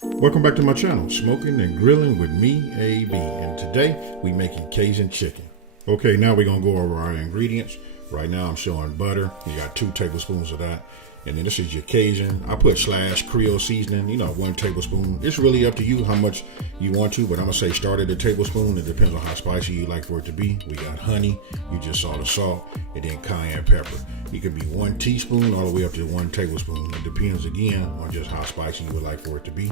Welcome back to my channel, Smoking and Grilling with me, AB, and today we making Cajun chicken. Okay, now we're gonna go over our ingredients. Right now I'm showing butter. You got 2 tablespoons of that. And then this is your Cajun. I put / Creole seasoning, 1 tablespoon. It's really up to you how much you want to, but I'm gonna say start at a tablespoon. It depends on how spicy you like for it to be. We got honey, you just saw the salt, and then cayenne pepper. It could be 1 teaspoon all the way up to 1 tablespoon. It depends again on just how spicy you would like for it to be.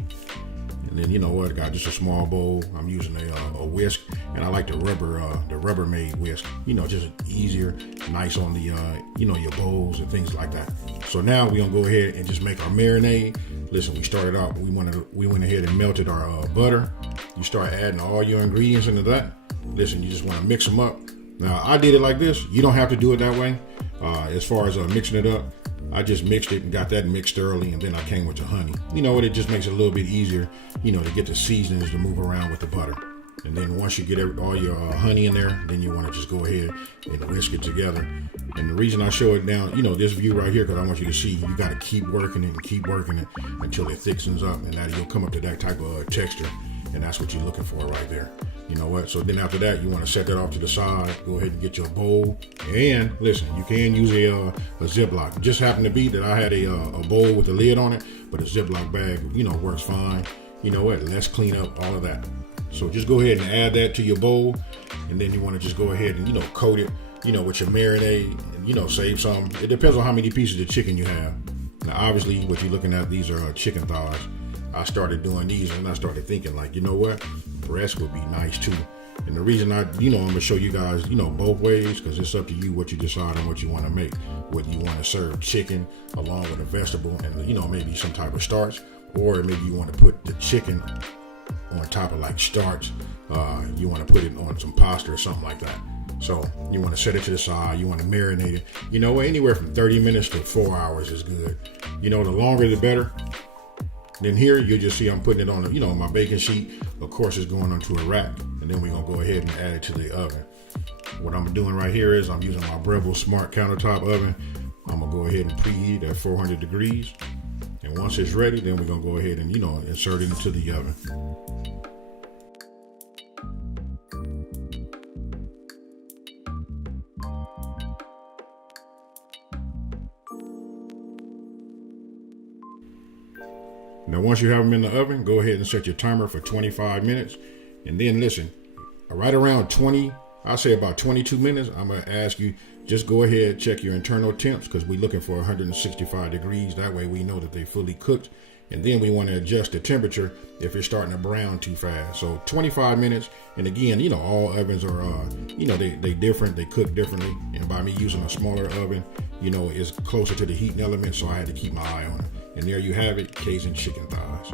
And then you know what, I got just a small bowl. I'm using a whisk, and I like the Rubbermaid whisk. Just easier, nice on the your bowls and things like that. So now we're gonna go ahead and just make our marinade. Listen, we started out. We went ahead and melted our butter. You start adding all your ingredients into that. Listen, you just want to mix them up. Now I did it like this. You don't have to do it that way. As far as mixing it up, I just mixed it and got that mixed thoroughly, and then I came with the honey. You know what? It just makes it a little bit easier, to get the seasonings to move around with the butter. And then once you get all your honey in there, then you want to just go ahead and whisk it together. And the reason I show it now, this view right here, because I want you to see, you got to keep working it and keep working it until it thickens up, and that you'll come up to that type of texture, and that's what you're looking for right there. You know what? So then after that, you want to set that off to the side. Go ahead and get your bowl. And listen, you can use a Ziploc. It just happened to be that I had a bowl with a lid on it, but a Ziploc bag, works fine. You know what? Let's clean up all of that. So just go ahead and add that to your bowl, and then you want to just go ahead and coat it, with your marinade, and save some. It depends on how many pieces of chicken you have. Now, obviously, what you're looking at, these are chicken thighs. I started doing these, and I started thinking, like, you know what, breast would be nice too. And the reason I'm gonna show you guys, both ways, because it's up to you what you decide on what you want to make. Whether you want to serve chicken along with a vegetable and maybe some type of starch, or maybe you want to put the chicken on top of like starch. You want to put it on some pasta or something like that. So you want to set it to the side. You want to marinate it. Anywhere from 30 minutes to 4 hours is good. The longer the better. Then here you'll just see I'm putting it on my baking sheet. Of course, it's going onto a rack, and then we're gonna go ahead and add it to the oven. What I'm doing right here is I'm using my Breville Smart countertop oven. I'm gonna go ahead and preheat at 400 degrees, and once it's ready, then we're gonna go ahead and insert it into the oven. Now, once you have them in the oven, go ahead and set your timer for 25 minutes. And then listen, right around I'll say about 22 minutes, I'm going to ask you, just go ahead, check your internal temps, because we're looking for 165 degrees. That way we know that they fully cooked. And then we want to adjust the temperature if it's starting to brown too fast. So 25 minutes. And again, all ovens are, they different, they cook differently. And by me using a smaller oven, it's closer to the heating element. So I had to keep my eye on it. And there you have it, Cajun chicken thighs.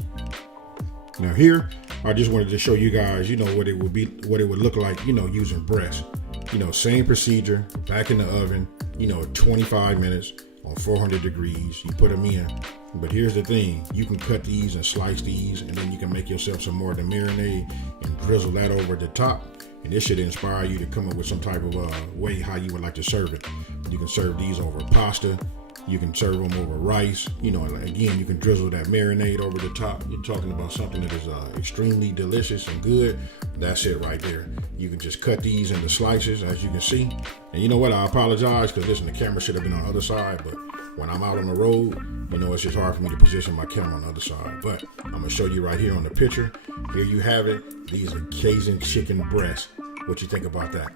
Now here, I just wanted to show you guys, what it would look like, using breast. Same procedure, back in the oven, 25 minutes on 400 degrees. You put them in. But here's the thing, you can cut these and slice these, and then you can make yourself some more of the marinade and drizzle that over the top. And this should inspire you to come up with some type of way how you would like to serve it. You can serve these over pasta. You can serve them over rice. Again, you can drizzle that marinade over the top. You're talking about something that is extremely delicious and good. That's it right there. You can just cut these into slices, as you can see. And you know what? I apologize, because listen, the camera should have been on the other side, but when I'm out on the road, it's just hard for me to position my camera on the other side. But I'm gonna show you right here on the picture. Here you have it. These are Cajun chicken breasts. What you think about that?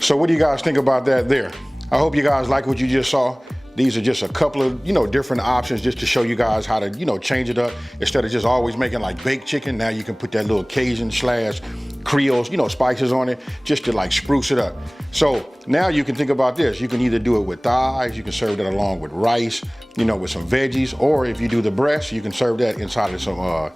So what do you guys think about that there? I hope you guys like what you just saw. These are just a couple of, different options just to show you guys how to, change it up. Instead of just always making like baked chicken, now you can put that little Cajun / Creole, spices on it, just to like spruce it up. So now you can think about this. You can either do it with thighs, you can serve that along with rice, with some veggies, or if you do the breast, you can serve that inside of some,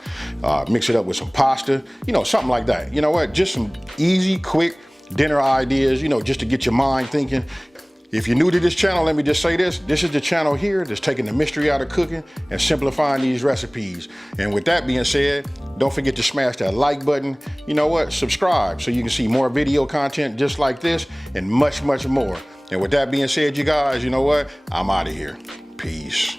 mix it up with some pasta, something like that. You know what? Just some easy, quick dinner ideas, just to get your mind thinking. If you're new to this channel, let me just say this. This is the channel here that's taking the mystery out of cooking and simplifying these recipes. And with that being said, don't forget to smash that like button. Subscribe so you can see more video content just like this and much, much more. And with that being said, you guys, I'm out of here. Peace.